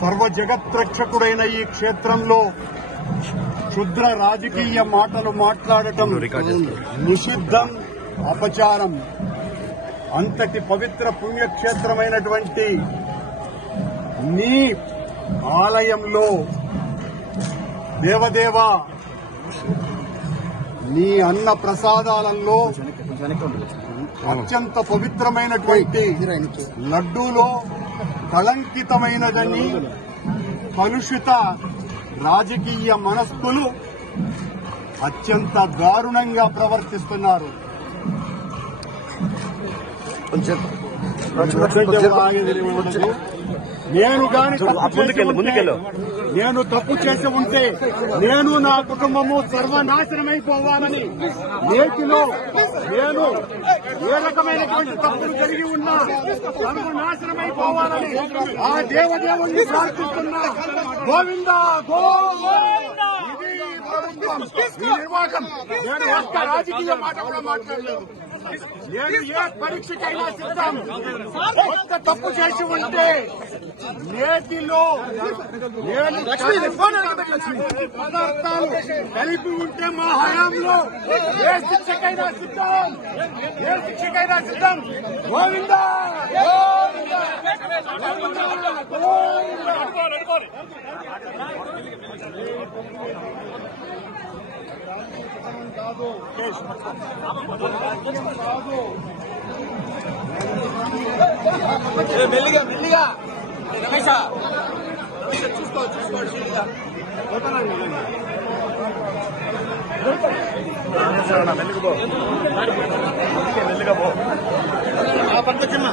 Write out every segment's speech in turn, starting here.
సర్వ జగత్రక్షకుడైన ఈ క్షేత్రంలో క్షుద్ర రాజకీయ మాటలు మాట్లాడటం నిషిద్ధం, అపచారం. అంతటి పవిత్ర పుణ్యక్షేత్రమైనటువంటి నీ ఆలయంలో దేవదేవ నీ అన్న ప్రసాదాలలో అత్యంత పవిత్రమైనటువంటి లడ్డూలో కళంకితమైనదని కలుషిత రాజకీయ మనస్కులు అత్యంత దారుణంగా ప్రవర్తిస్తున్నారు. నేను తప్పు చేసి ఉంటే నేను నా కుటుంబము సర్వనాశనమైపోవాలని, నేటిలో నేను ఏ రకమైనటువంటి తప్పులు కలిగి ఉన్నా సర్వనాశనమైపోవాలని ఆ దేవదేవుణ్ణి ప్రార్థిస్తున్నా. గోవిందా గోవిందా. ఇది ప్రభుత్వం, ఈ నిర్వాహకం. నేను ఒక్క రాజకీయ మాట కూడా మాట్లాడలేదు. నేను ఏ పరీక్షకైనా సిద్ధం. ఒక్క తప్పు చేసి ఉంటే నేటిలో నేను పదార్థాలు కలిపి ఉంటే మా హయాంలో ఏ శిక్షకైనా సిద్ధం, ఏ శిక్షకైనా సిద్ధం. గోవిందా మెల్లిగా మెల్లిగా రమేష చూసుకోండి మెల్లిగా పో చిన్న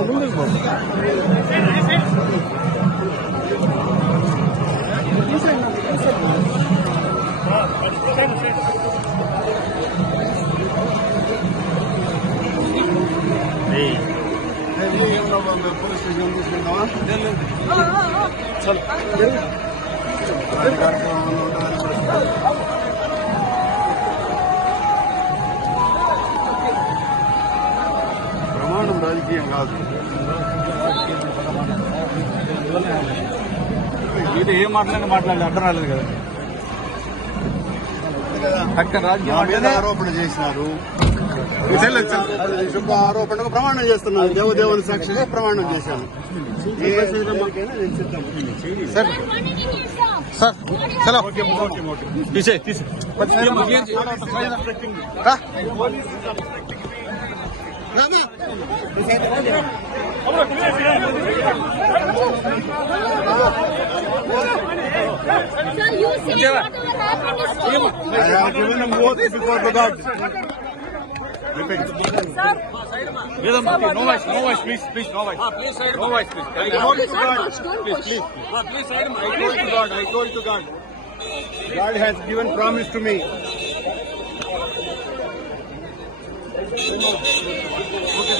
ముందుకు పో పోలీస్ స్టేషన్ తీసుకెళ్తావా? ప్రమాణం రాజకీయం కాదు. ఇది ఏం మాట్లాడలేదు అర్థం రాలేదు కదా. అక్కడ రాజకీయ ఆరోపణ చేసినారు. శుభ ఆరోపణకు ప్రమాణం చేస్తున్నాను. దేవదేవుని సాక్షిగా ప్రమాణం చేశాను. ఏ శ్రీరామకైనా నేను సిద్ధం. సార్ సార్ చలో తీసే No voice, please, no voice. No voice, please. I told to God. God has given promise to me.